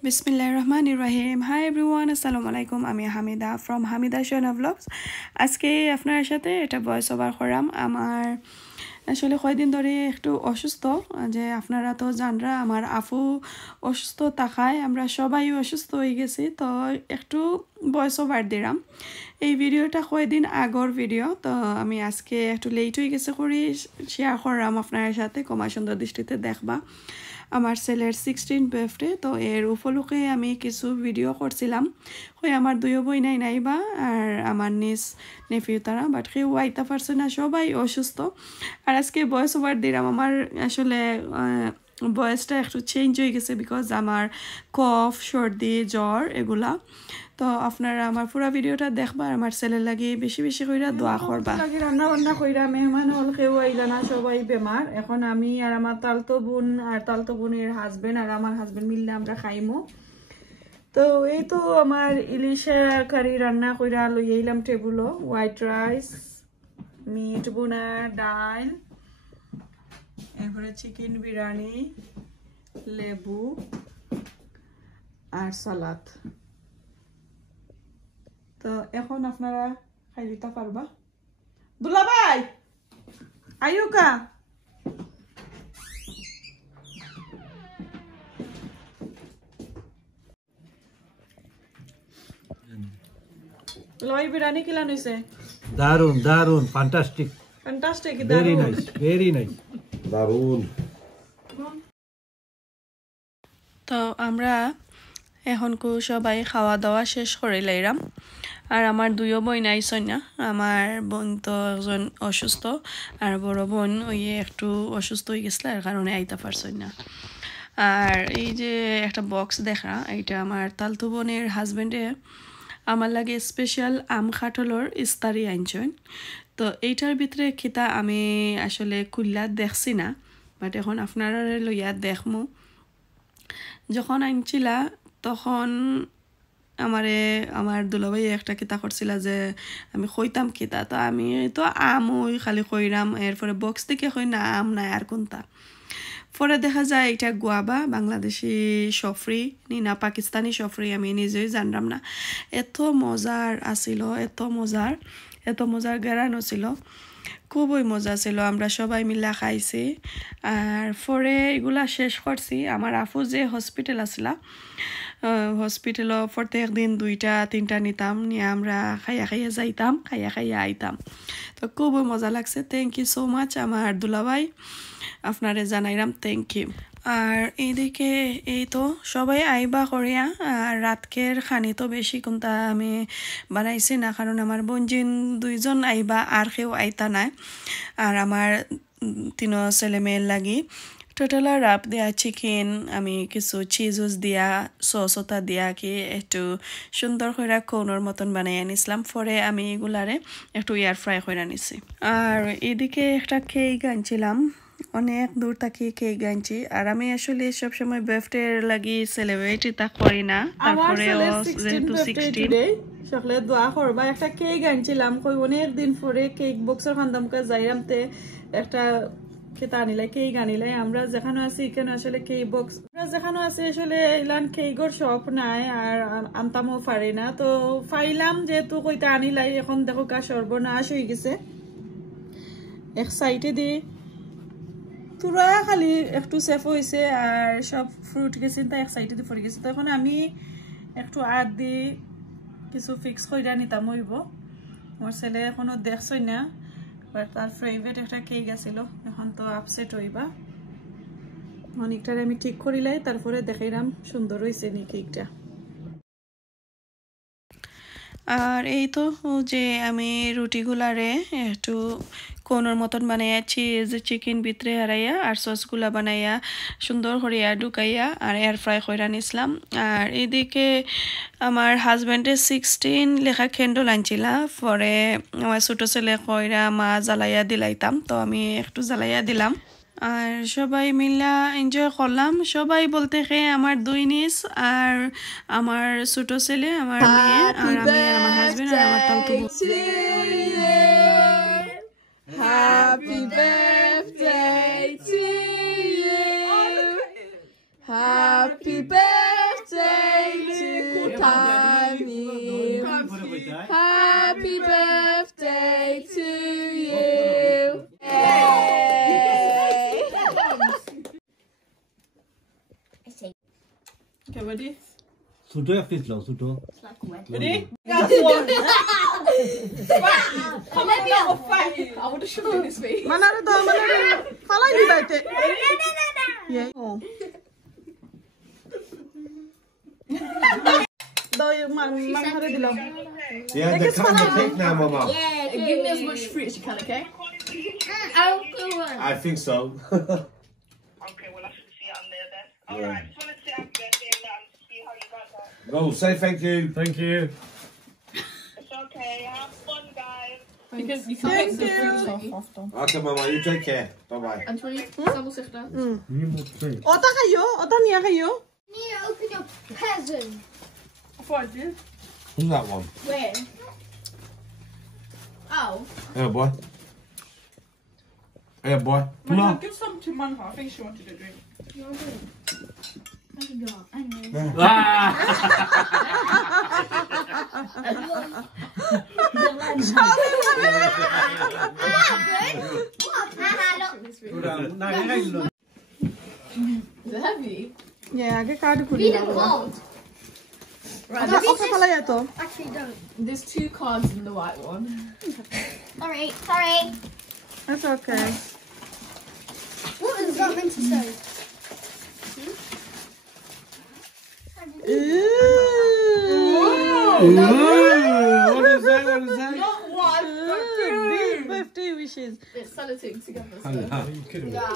Bismillahirrahmanirrahim. Hi everyone, Assalamualaikum. আমি Hamida from Hamida শোনা vlogs. আজকে আপনার সাথে এটা ভয়েস ওভার করাম। আমার আসলে কয়েকদিন ধরে একটু অসুস্থ, যে আপনারা তো জানরা আমার আফু অসুস্থ থাকায় আমরা সবাই অসুস্থ হয়ে গেছি, তো একটু ভয়েস ওভার দিলাম। এই ভিডিওটা কয়েকদিন আগর ভিডিও, তো আমি আজকে একটু লেট হয়ে গেছে করি শেয়ার করলাম আপনার সাথে। কমা সুন্দর দৃষ্টিতে দেখবা আমার ছেলের 16 বার্থডে, তো এর উপলক্ষে আমি কিছু ভিডিও করছিলাম। ওই আমার দুই বই নাইবা আর আমার নিজ নেফিউ তারা, বাট কেউ আইতে পারছে না, সবাই অসুস্থ। আর আজকে ভয়েস ওভার দিলাম। আমার আসলে ভয়েসটা একটু চেঞ্জ হয়ে গেছে বিকজ আমার কফ, সর্দি, জ্বর এগুলা। তো আপনারা আমার পুরো ভিডিওটা দেখবা, আমার ছেলের লাগে বেশি বেশি কইরা দোয়া করবা। রান্না বান্না কইরা মেহমান হল, কেউ আইলা না, সবাই বেমার। এখন আমি আর আমার তালতো বোন আর তালতো বোনের হাজবেন্ড আর আমার হাজবেন্ড মিললে আমরা খাইমো। তো এই তো আমার ইলিশা কারি রান্না কইরা লই আইলাম টেবুলো। হোয়াইট রাইস, মিট বোনা, ডাল, এরপরে চিকেন বিরিয়ানি, লেবু আর সালাদ। তো এখন আপনারা খাই দিতে পারবা। দুলা ভাই আয়ুকা লই বিরিয়ানি কিলা নইছে? দারুন দারুন, fantastic fantastic, very nice, very nice, দারুন। তো আমরা এখন সবাই খাওয়া দাওয়া শেষ করে লাইলাম। আর আমার দুইও বোন আইসন না, আমার বোন তো একজন অসুস্থ আর বড় বোন ওই একটু অসুস্থ হয়ে গেছিল, এর কারণে আইতে পারছেন না। আর এই যে একটা বক্স দেখা, এইটা আমার তালতু বোনের হাজবেন্ডে আমার লাগে স্পেশাল আম খাটলর ইস্তারি আনছেন। তো এইটার ভিতরে খিতা আমি আসলে খুললা দেখছি না, বাট এখন আপনারা লইয়া দেখমু। যখন আনছিলা তখন আমার দুলাভাই একটা কিতা করছিল যে আমি কইতাম কিতা, তো আমি তো আম ওই খালি কইরাম, এরপরে বক্স থেকে কই না আম নাই আর কোনটা। পরে দেখা যায় এটা গুয়াবা, বাংলাদেশি সফরি না পাকিস্তানি সফরি, আমি নিজেই জানলাম না। এত মজার আসিল, এত মজার গেরানো ছিল, খুবই মজা ছিল। আমরা সবাই মিলা খাইছি আর পরে এগুলা শেষ করছি। আমার আফু যে হসপিটাল আসলা, হসপিটালও প্রত্যেক দিন 2-3টা নিতাম, নিয়ে আমরা খাইয়া যাইতাম, খাইয়া আইতাম। তো খুবই মজা লাগছে। থ্যাংক ইউ সো মাচ আমার দুলাভাই, আপনারে জানাইলাম থ্যাংক ইউ। আর এইদিকে এই তো সবাই আইবা করিয়া, আর রাতকের খানি তো বেশি কোনটা আমি বানাইছি না, কারণ আমার বোনজিন 2জন আইবা আর কেউ আইতা নাই। আর আমার 3 ছেলে মেয়ের লাগি টোটাল রাপ দেয়া চিকেন, আমি কিছু চিজুস দিয়া সসতা দিয়া কি একটু সুন্দর করে কোনোর মতন বানাই আনিছিলাম। পরে আমি এগুলারে একটু এয়ার ফ্রাই করে নিছি। আর এদিকে একটা কেক আনছিলাম, অনেক দূর থেকে কেক আনছি। আর আমি আসলে সবসময় বার্থডে লাগি সেলিব্রেট তা করি না, তারপরে যেহেতু 16 সকলে দোয়া করবা। একটা কেক আনছিলাম, কই অনেক দিন পরে কেক বক্সের খান্দামকে যাইরাম, তে একটা খেতে আনিলাই, কেক আনিলাই। আমরা যেখানে আছি এখানে আসলে কেক বক্স, আমরা যেখানে আছি আসলে এলান কেকের শপ নাই আর আনতামও পারি না। তো পাইলাম যেহেতু কইতে আনিলাই, এখন দেখো কা সর্বনাশ হয়ে গেছে। এক সাইডে দিয়ে পুরা খালি একটু সেফ হয়েছে আর সব ফ্রুট গেছে তা এক সাইডে দিয়ে পড়ে গেছে। তো এখন আমি একটু আট দিয়ে কিছু ফিক্স করে নিতাম হইব। আমার ছেলে এখনো দেখছই না, বাট তার ফেভারিট একটা কেক আছিল, এখন তো আপসেট হইবা। অনেকটারে আমি ঠিক করিলাই, তারপরে দেখাইলাম সুন্দর হয়েছে নি কেকটা। আর এই তো যে আমি রুটিগুলারে একটু কোনোর মতন বানাইয়া চিজ চিকেন ভিতরে হারাইয়া আর সসগুলা বানাইয়া সুন্দর করিয়া ঢুকাইয়া আর এয়ার ফ্রাই কইরা নিছিলাম। আর এদিকে আমার হাজব্যান্ডের 16 লেখা ক্যান্ডেল আনছিলা, পরে আমার ছোটো ছেলে কইরা মা জ্বালাইয়া দিলাইতাম, তো আমি একটু জ্বালাইয়া দিলাম। আর সবাই মিলা এনজয় করলাম। সবাই বলতে আমার 2 নিস আর আমার ছোট ছেলে, আমার মেয়ে আর আমি আর আমার হাজবেন্ড আর আমার তালতো বোন। Happy birthday to you, happy birthday Tamim. Happy birthday to you. Yay. Okay, ready? Sudo ya fitlo, sudo. Ready? Come on, I would have shoved in his face. Manara to, manara. Fala ni bate. Yeah. Oh. Do you man hara dilam. Yeah, they're cutting the cake now, Mama. Yeah, give me as much fruit as you can, okay? I think so. Okay, well, I should see it on there then. Alright, just want to say happy birthday and see how you got that. Oh, say thank you. Thank you. It's okay, have fun, guys. You can pick some fruits off after. Okay, Mama, you take care. Bye-bye. Anthony, sample sister. Ota kayo? Ota niya kayo? You need to open your present. Who's that one? Where? Oh. Hey, boy. Hey, boy. Come on. Give some to Manha. I think she wanted a drink. Is it heavy? Yeah, get card ko Read din. it cold. Right, Okay pala yato. Actually, don't. there's 2 cards in the white one. Sorry, sorry. That's okay. What is that meant to say? What is that? What is that? Not one, but two. Big birthday wishes. It's sellotape together. So. Are you kidding me? Oh.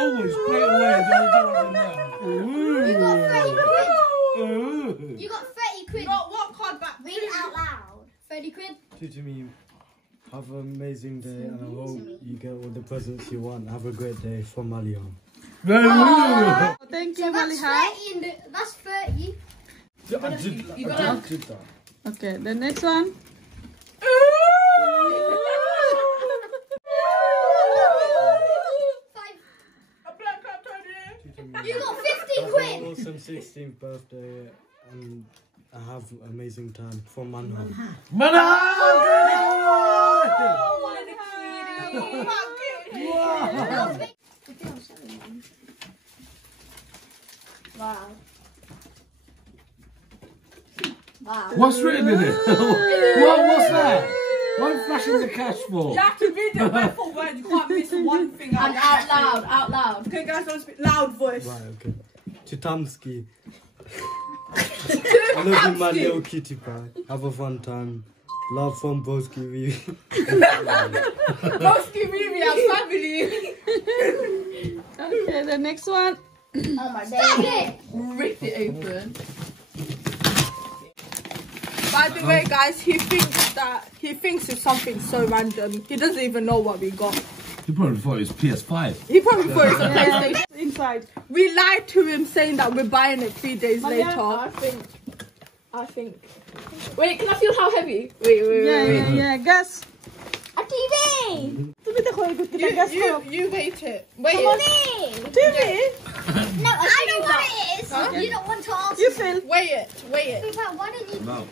Oh, straight away. You got 30 quid. Ooh. You got 30 quid. Not one card back. Read it out loud. 30 quid. To me, have an amazing day and I hope you get all the presents you want. Have a great day from Malion. Thank you, So that's Maliha. 30 in the, that's 30. You gotta. Okay, the next one. You got 50 quid. Awesome 16th birthday and I have amazing time from Manham. Wow. Wow. What's written in it? What's that? What are you flashing the cash for? You have to read it word for word. You can't miss one thing out. And out loud, out loud. Okay, guys, don't speak loud voice. Right, okay. Chitamski. I love you, my little kitty pie. Have a fun time. Love from Boski Vivi. Boski Vivi, our family. Okay, the next one. Oh my god. Rip it open. By the way, guys, he thinks it's something so random. He doesn't even know what we got. You probably thought it was PS5. He probably thought it's a PlayStation. Inside. We lied to him saying that we're buying it 3 days later. I think. Wait, can I feel how heavy? Wait. Yeah. Guess. A TV. You wait it. Wait Come on it. in. TV. No, I know what it is. You don't want to ask. You feel. Wait it. Sweetheart, why don't you? No.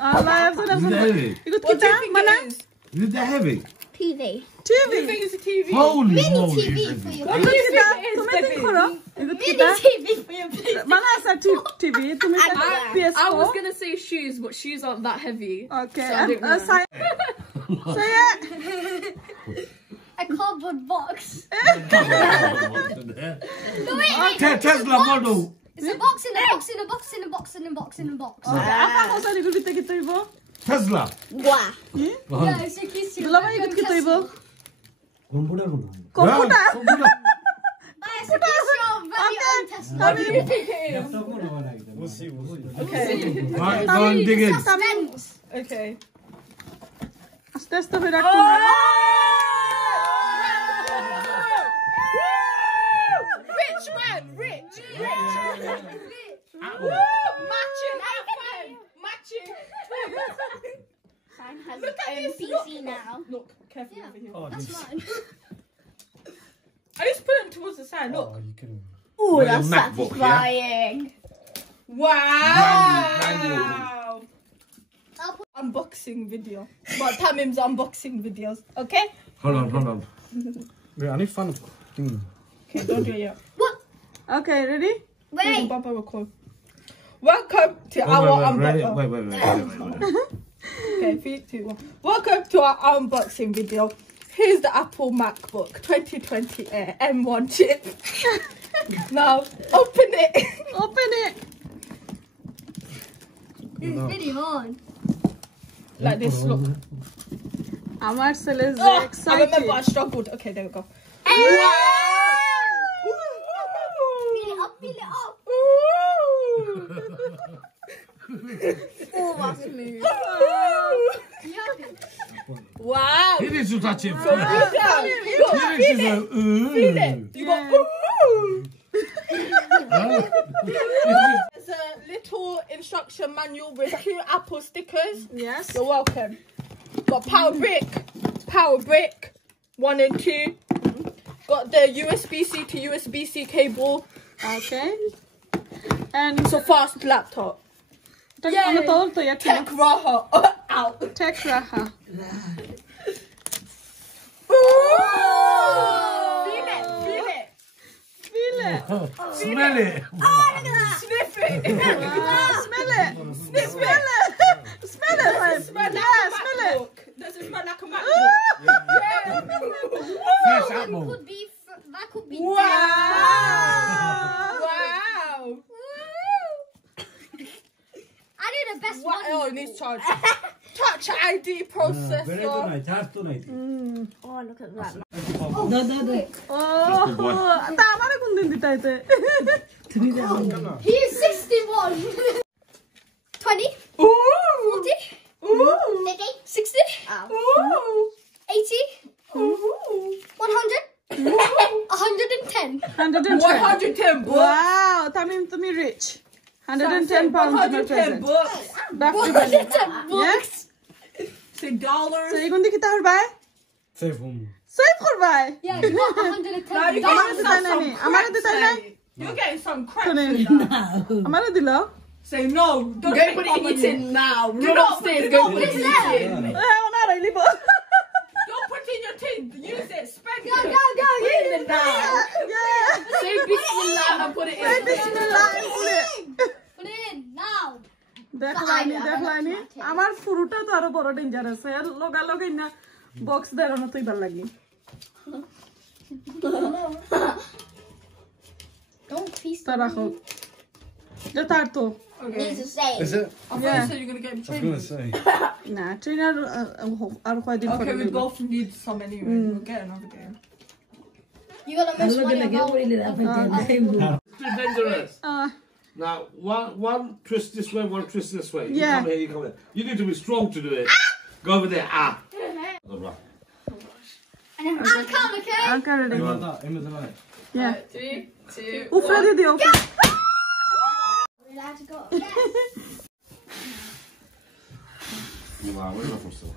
Allah, Is it heavy? Ikut What do kita, you think mana? it is? Is it that heavy? TV. You TV. think it's a TV? Holy Mini moly. TV it's for heavy. your Ikut kita. Tumitin ko ro. Ikut Mini kita. TV for your place. Mana sa TV? Tumitin PS4. I was gonna say shoes, but shoes aren't that heavy. Okay. So I don't know. Saya. Saya. A cardboard box. Tesla model. It's a box in a box in a box in a box in a box in a box. Apa ko sa ikut kita ibo? Tesla. Wow. Yeah, it's a kiss. Dalawa ikut kita ibo. Komputer ko. Komputer. It's a kiss your very own Tesla. We'll see. Okay. Right, go and dig in. Suspense. Okay. Test of it. Rich man, rich. Matching. Matching. Mine has Look at this, PC now. Look, careful over here. Oh, That's mine. I just put him towards the side. Look. you can. Ooh, Like a that's MacBook, yeah? satisfying. Brand new. Wow. Unboxing video. But Tamim's unboxing videos. Okay? Hold on. Wait, I need to find a thing. Okay, don't do it yet. Okay, ready? Wait. Baba record. Welcome to Wait, our ready? unboxing. Wait. Okay, 3, 2, 1. Welcome to our unboxing video. Here's the Apple MacBook 2020 Air M1 chip. Now, open it. Open it. It's really hard. Like this, look. Amar Cell is Oh, I excited. remember I struggled. Okay, there we go. Feel it up, feel it up. Oh, that's smooth. Wow. He needs to touch it So first. good job. Look, Feel it. feel it. You got ooh. There's a little instruction manual with 2 Apple stickers. Yes. You're welcome. Got power brick, 1 and 2. Got the USB-C to USB-C cable. Okay. And It's a fast laptop. tak Yay. ano to? To jak Tech Raha. Out. Tech Raha. Feel it. Feel it. Smell it. Sniff it. Smell it. Smell it. Smell it. Right? Smell like Yeah, a smell it. MacBook. Does it smell like a MacBook? Fresh apple. That could be. Wow. I did the best What? one. Oh, it needs charge. Touch ID Very processor. tonight. Charge tonight. Oh, look at that. Oh, tama na kung din dito ito. He is 61. 20. Ooh. 40. Ooh. 50. 60. Ooh. 80. Ooh. 100. 110. 110. 110 bucks. Wow, Tamim to me rich. 110 pounds in my 110 present. bucks. Back to Bali. 110 bucks. Say dollars. So, egon di kita harbai? Save home. Save harbai. Yeah, you got 110 Now you're Amara getting dito na ni. Amara dito na. You're getting some cracks Kunin. in that. Amara dilo. Say no. Don't put it in your tin now. Do not put it in your tin. Eh, ona rin libo. Don't put it in your tin. Use it. Spend Go, it. go, go. Put it in now. Yeah. Say bismillah and put it Say in. bismillah and put it. Put it in now. দেখলাইনি আমার ফুরুটা তো আরো বড় danger আছে লগা লগাই না box দেরানো তো ইবার লাগি Don't feast তা রাখো যে তার তো needs to say. Is it? I thought you said you're going to get him I was gonna trained. say. না ট্রেনার আর কয়দিন Okay, we পরে both need some anyway. We'll get another game. You got the most money about. Too dangerous. Now, one twist this way, one twist this way. You Yeah. come here, you come here. You need to be strong to do it. Go over there. Ah. I can't, okay? আঙ্কা ready Aim at that. Aim at the light. Yeah 3, 2. উপরে দিয়ে দিও We're allowed to go. Yes. Wow, we're not for so.